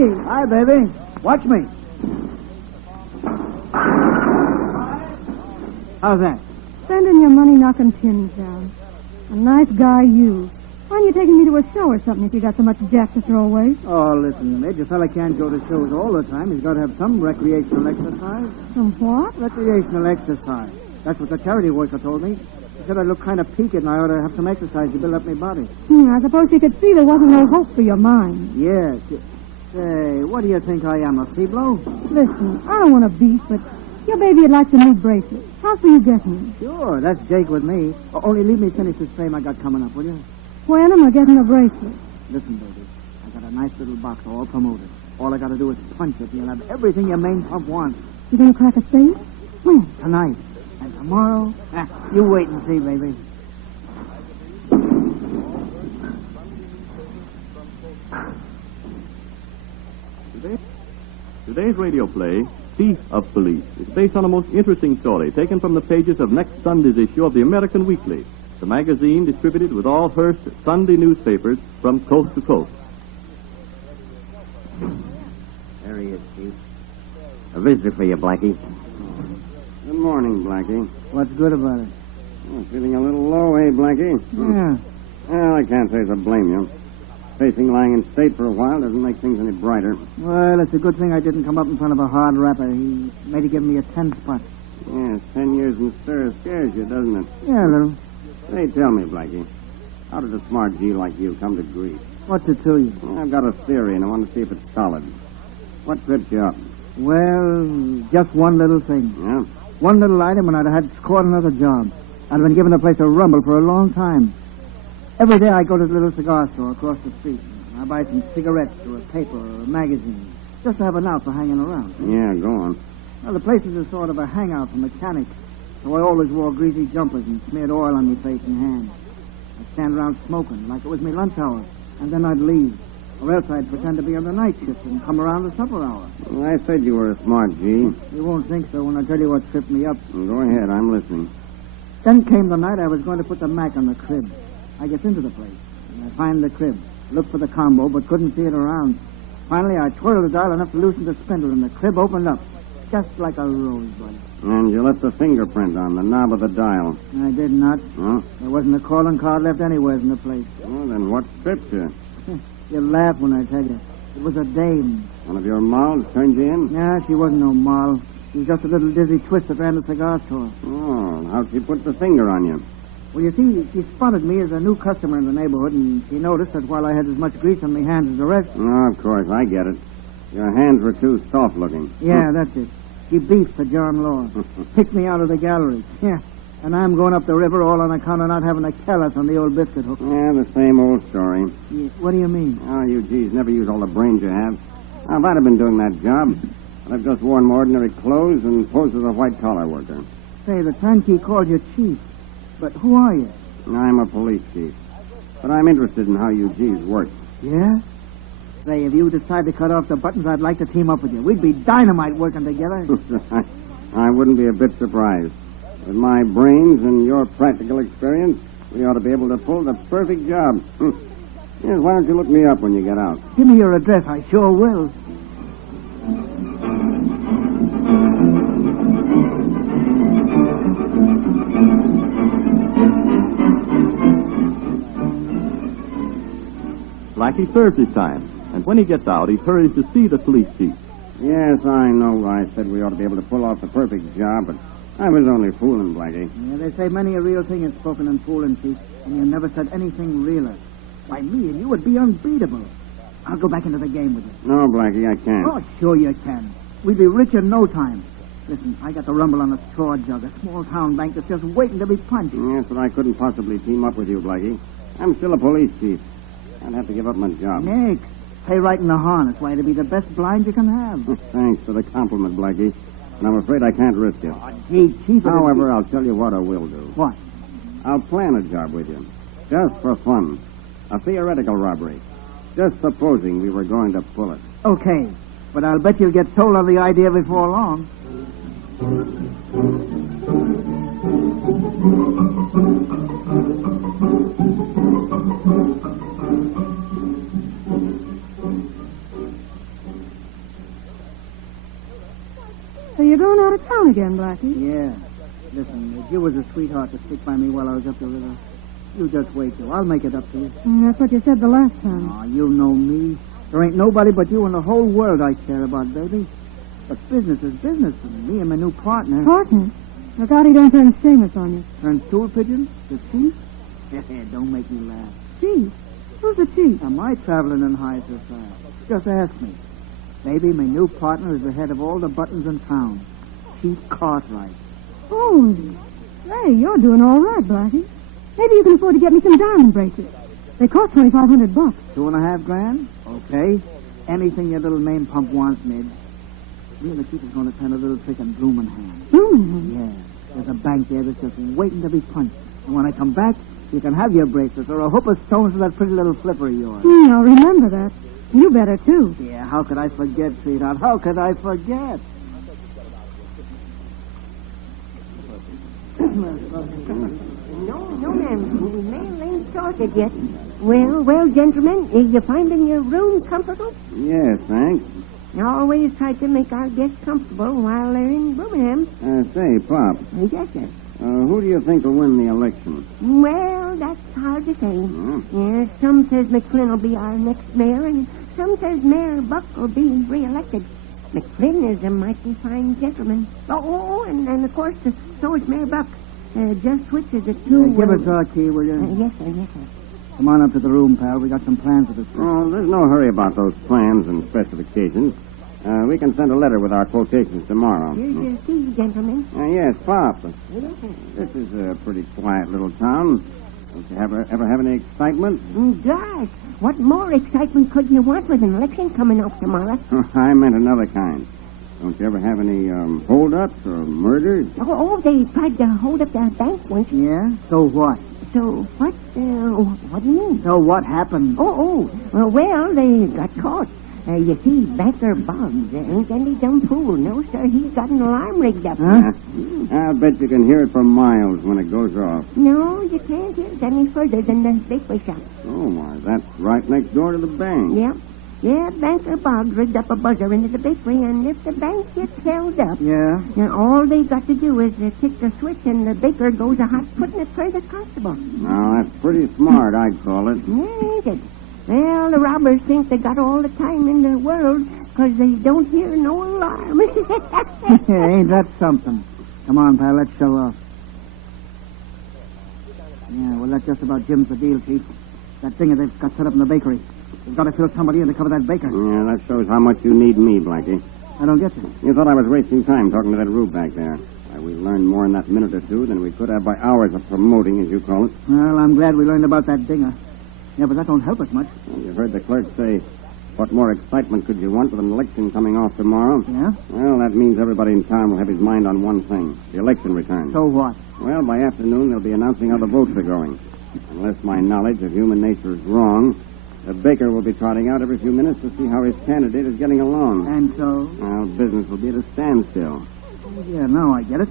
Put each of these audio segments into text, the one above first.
Blackie. Hi, baby. Watch me. How's that? Spending your money knocking tins down. A nice guy, you. Why aren't you taking me to a show or something if you got so much jack to throw away? Oh, listen, Midge, a fella can't go to shows all the time. He's got to have some recreational exercise. Some what? Recreational exercise. That's what the charity worker told me. He said I look kind of peaked and I ought to have some exercise to build up my body. I suppose you could see there wasn't no hope for your mind. Yes. Say, what do you think I am, a feeblo? Listen, I don't want to beat, but your baby would like some new bracelets. How will you get me? Sure, that's Jake with me. Only leave me finish this frame I got coming up, will you? When am I getting a bracelet? Listen, baby, I got a nice little box all promoted. All I got to do is punch it, and you'll have everything your main pump wants. You going to crack a safe? When? Tonight. And tomorrow, you wait and see, baby. Today's radio play, Thief of Police, is based on a most interesting story taken from the pages of next Sunday's issue of the American Weekly, the magazine distributed with all Hearst Sunday newspapers from coast to coast. There he is, Chief. A visitor for you, Blackie. Good morning, Blackie. What's good about it? Oh, feeling a little low, eh, Blackie? Yeah. Well, I can't say as I blame you. Facing lying in state for a while doesn't make things any brighter. Well, it's a good thing I didn't come up in front of a hard rapper. He made give me a 10 spot. Yes, 10 years in stir scares you, doesn't it? Yeah, a little. Say, tell me, Blackie, how did a smart G like you come to grief? What's it to you? Well, I've got a theory, and I want to see if it's solid. What tripped you up? Well, just one little thing. Yeah? One little item, and I'd have had scored another job. I'd been giving the place a rumble for a long time. Every day I go to the little cigar store across the street. I buy some cigarettes or a paper or a magazine, just to have an out for hanging around. Yeah, go on. Well, the place is a sort of a hangout for mechanics, so I always wore greasy jumpers and smeared oil on my face and hands. I'd stand around smoking like it was my lunch hour, and then I'd leave. Or else I'd pretend to be on the night shift and come around the supper hour. Well, I said you were a smart G. You won't think so when I tell you what tripped me up. Well, go ahead, I'm listening. Then came the night I was going to put the Mac on the crib. I get into the place, and I find the crib. Looked for the combo, but couldn't see it around. Finally, I twirled the dial enough to loosen the spindle, and the crib opened up, just like a rosebud. And you left a fingerprint on the knob of the dial. I did not. Huh? There wasn't a calling card left anywhere in the place. Well, then what tripped you? You'll laugh when I tell you. It was a dame. One of your mouths turned you in? Nah, she wasn't no moll. She was just a little dizzy twist that ran the cigar store. Oh, how'd she put the finger on you? Well, you see, she spotted me as a new customer in the neighborhood, and she noticed that while I had as much grease on my hands as the rest... Oh, of course, I get it. Your hands were too soft-looking. Yeah, that's it. She beefed for John Law. Picked me out of the gallery. Yeah, and I'm going up the river all on account of not having a callus on the old biscuit hook. Yeah, the same old story. Yeah, what do you mean? Oh, you G's never use all the brains you have. Now, if I'd have been doing that job, I'd have just worn more ordinary clothes and posed as a white-collar worker. Say, the turnkey called you chief. But who are you? I'm a police chief. But I'm interested in how you G's work. Yeah? Say, if you decide to cut off the buttons, I'd like to team up with you. We'd be dynamite working together. I wouldn't be a bit surprised. With my brains and your practical experience, we ought to be able to pull the perfect job. Yes, why don't you look me up when you get out? Give me your address. I sure will. Blackie serves his time, and when he gets out, he hurries to see the police chief. Yes, I know I said we ought to be able to pull off the perfect job, but I was only fooling, Blackie. Yeah, they say many a real thing is spoken in fooling, Chief, and you never said anything realer. Why, me and you would be unbeatable. I'll go back into the game with you. No, Blackie, I can't. Oh, sure you can. We'd be rich in no time. Listen, I got the rumble on a straw jug, a small-town bank that's just waiting to be punched. Yes, but I couldn't possibly team up with you, Blackie. I'm still a police chief. I'd have to give up my job. Nick, pay right in the harness. Why, it'd be the best blind you can have. Thanks for the compliment, Blackie. And I'm afraid I can't risk it. Oh, gee, Chief. However, I'll tell you what I will do. What? I'll plan a job with you. Just for fun. A theoretical robbery. Just supposing we were going to pull it. Okay, but I'll bet you'll get sold on the idea before long. again, Blackie. Yeah. Listen, you was a sweetheart to stick by me while I was up the river. You just wait, Joe. I'll make it up to you. That's what you said the last time. Oh, you know me. There ain't nobody but you in the whole world I care about, baby. But business is business, and me and my new partner... Partner? Look out he don't turn famous on you. Turn stool pigeon? The chief? Don't make me laugh. Chief? Who's the chief? Am I traveling in high society? Just ask me. Baby, my new partner is the head of all the buttons in town. Chief Cartwright. Oh, hey, you're doing all right, Blackie. Maybe you can afford to get me some diamond bracelets. They cost $2,500. $2.5 grand? Okay. Anything your little main pump wants, Mid. Me and the chief is going to turn a little trick in Bloomingham. Bloomingham? Yeah. There's a bank there that's just waiting to be punched. And when I come back, you can have your bracelets or a hoop of stones for that pretty little flipper of yours. I'll remember that. You better, too. Yeah, how could I forget, sweetheart? How could I forget? No, ma'am. Mail ain't sorted yet. Well, gentlemen, is you finding your room comfortable? Yes, thanks. I always try to make our guests comfortable while they're in Birmingham. Say, Pop, Yes, sir. who do you think will win the election? Well, that's hard to say. Yeah, some says McFlynn will be our next mayor, and some says Mayor Buck will be reelected. McFlynn is a mighty fine gentleman. And of course, so is Mayor Buck. Just which of the two... Give us our key, will you? Yes, sir. Come on up to the room, pal. We got some plans for this trip. Oh, there's no hurry about those plans and specifications. We can send a letter with our quotations tomorrow. Here's your key, gentlemen. Yes, Pop. Yes, sir. This is a pretty quiet little town. Don't you ever have any excitement? Gosh, what more excitement could you want with an election coming up tomorrow? I meant another kind. Don't you ever have any hold-ups or murders? They tried to hold up the bank once. Yeah? So what? So what? What do you mean? So what happened? Well, they got caught. You see, Banker Boggs ain't any dumb fool. No, sir, he's got an alarm rigged up. Huh? I'll bet you can hear it for miles when it goes off. No, you can't hear it any further than the bakery shop. Oh, my, that's right next door to the bank. Yep. Yeah, Banker Boggs rigged up a buzzer into the bakery, and if the bank gets held up... Yeah? Now, all they got to do is kick the switch, and the baker goes a hot putting it for the constable. Now, that's pretty smart, I'd call it. Yeah, ain't it? Well, the robbers think they got all the time in the world because they don't hear no alarm. Ain't that something? Come on, pal, let's show off. Yeah, well, that just about jims the deal, Chief. That thing they've got set up in the bakery. They've got to fill somebody in to cover that baker. Yeah, that shows how much you need me, Blackie. I don't get you. You thought I was wasting time talking to that rube back there. We learned more in that minute or two than we could have by hours of promoting, as you call it. Well, I'm glad we learned about that dinger. Yeah, but that don't help us much. Well, you heard the clerk say, what more excitement could you want with an election coming off tomorrow? Yeah? Well, that means everybody in town will have his mind on one thing, the election return. So what? Well, by afternoon, they'll be announcing how the votes are going. Unless my knowledge of human nature is wrong, the baker will be trotting out every few minutes to see how his candidate is getting along. And so? Well, business will be at a standstill. Yeah, now I get it.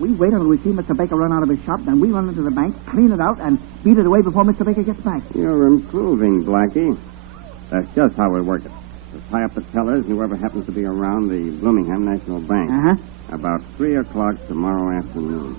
We wait until we see Mr. Baker run out of his shop, then we run into the bank, clean it out, and beat it away before Mr. Baker gets back. You're improving, Blackie. That's just how we work it. Just tie up the tellers and whoever happens to be around the Bloomington National Bank. Uh-huh. About 3 o'clock tomorrow afternoon.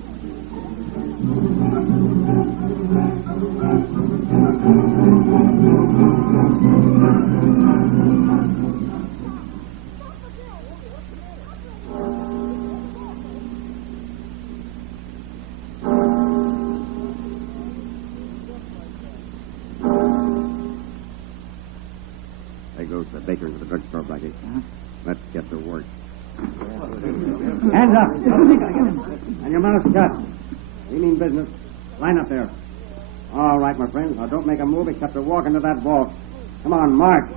There goes the baker into the drugstore, Blackie. Let's get to work. Hands up. And your mouth shut. We mean business. Line up there. All right, my friends. Now, don't make a move except to walk into that vault. Come on, march.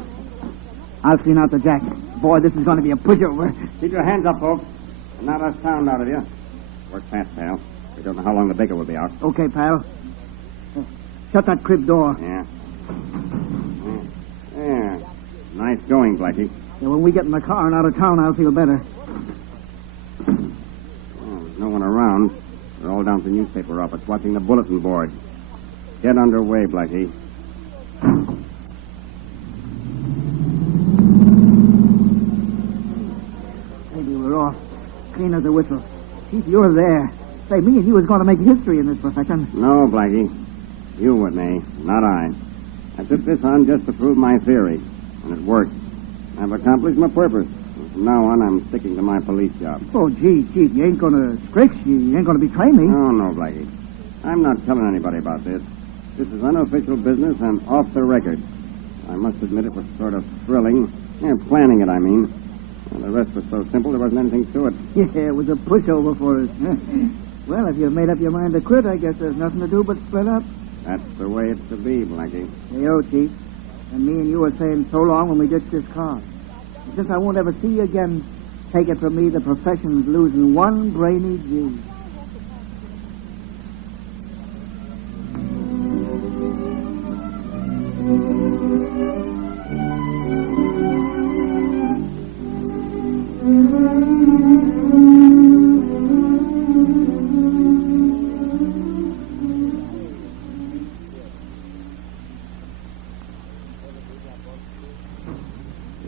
I'll clean out the jack. Boy, this is going to be a pushover. Keep your hands up, folks. And not a sound out of you. Work fast, pal. We don't know how long the baker will be out. Okay, pal. Shut that crib door. Yeah. Yeah. Nice going, Blackie. Yeah, when we get in the car and out of town, I'll feel better. Well, there's no one around. They're all down at the newspaper office watching the bulletin board. Get underway, Blackie. Maybe we're off. Clean fine as a whistle. Chief, you're there. Say, me and you is going to make history in this profession. No, Blackie. You would, me, not I. I took this on just to prove my theory, and it worked. I've accomplished my purpose. From now on, I'm sticking to my police job. Oh, gee, Chief, you ain't going to scrix. You ain't going to betray me. Oh, no, Blackie. I'm not telling anybody about this. This is unofficial business and off the record. I must admit it was sort of thrilling. Yeah, planning it, I mean. And the rest was so simple there wasn't anything to it. Yeah, it was a pushover for us. Well, if you've made up your mind to quit, I guess there's nothing to do but split up. That's the way it's to be, Blackie. Hey, Chief. And me and you were saying so long when we ditched this car. And since I won't ever see you again, take it from me, the profession's losing one brainy G.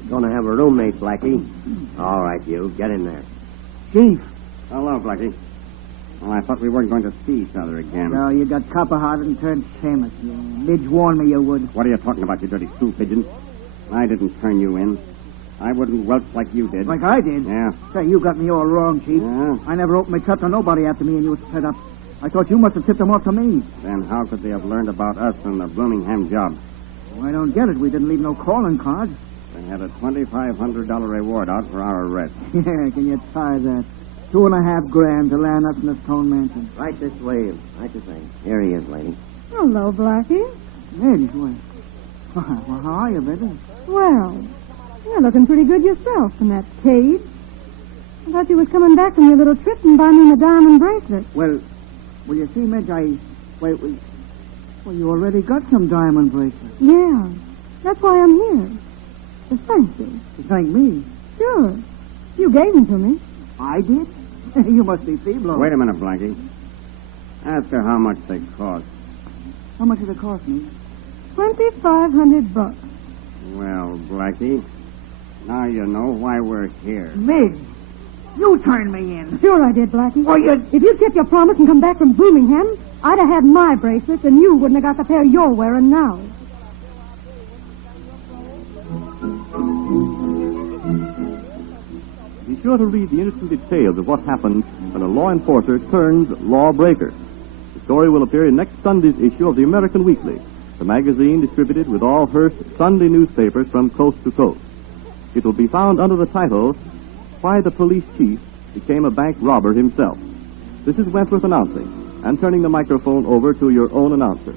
Gonna have a roommate, Blackie. All right, you. Get in there. Chief. Hello, Blackie. Well, I thought we weren't going to see each other again. No, you got copper-hearted and turned shameless. Midge warned me you would. What are you talking about, you dirty stool pigeon? I didn't turn you in. I wouldn't welch like you did. Like I did? Yeah. Say, you got me all wrong, Chief. Yeah? I never opened my trap to nobody after me and you was set up. I thought you must have tipped them off to me. Then how could they have learned about us and the Bloomington job? Well, I don't get it. We didn't leave no calling cards. They had a $2,500 reward out for our arrest. Yeah, can you tie that? $2.5 grand to land us in the Stone Mansion. Right this way. Right this way. Here he is, lady. Hello, Blackie. Ladies, well, how are you, baby? Well, you're looking pretty good yourself in that cage. I thought you was coming back from your little trip and buying me the diamond bracelet. Well, you see, Midge, well, you already got some diamond bracelets. Yeah, that's why I'm here. To thank you. To thank me? Sure. You gave them to me. I did? You must be feeble. Wait a minute, Blackie. Ask her how much they cost. How much did it cost me? $2,500. Well, Blackie, now you know why we're here. Midge, you turned me in. Sure I did, Blackie. Well, If you'd kept your promise and come back from Birmingham, I'd have had my bracelets, and you wouldn't have got the pair you're wearing now. Be sure to read the interesting details of what happens when a law enforcer turns lawbreaker. The story will appear in next Sunday's issue of the American Weekly, the magazine distributed with all Hearst Sunday newspapers from coast to coast. It will be found under the title, Why the Police Chief Became a Bank Robber Himself. This is Wentworth announcing, and turning the microphone over to your own announcer.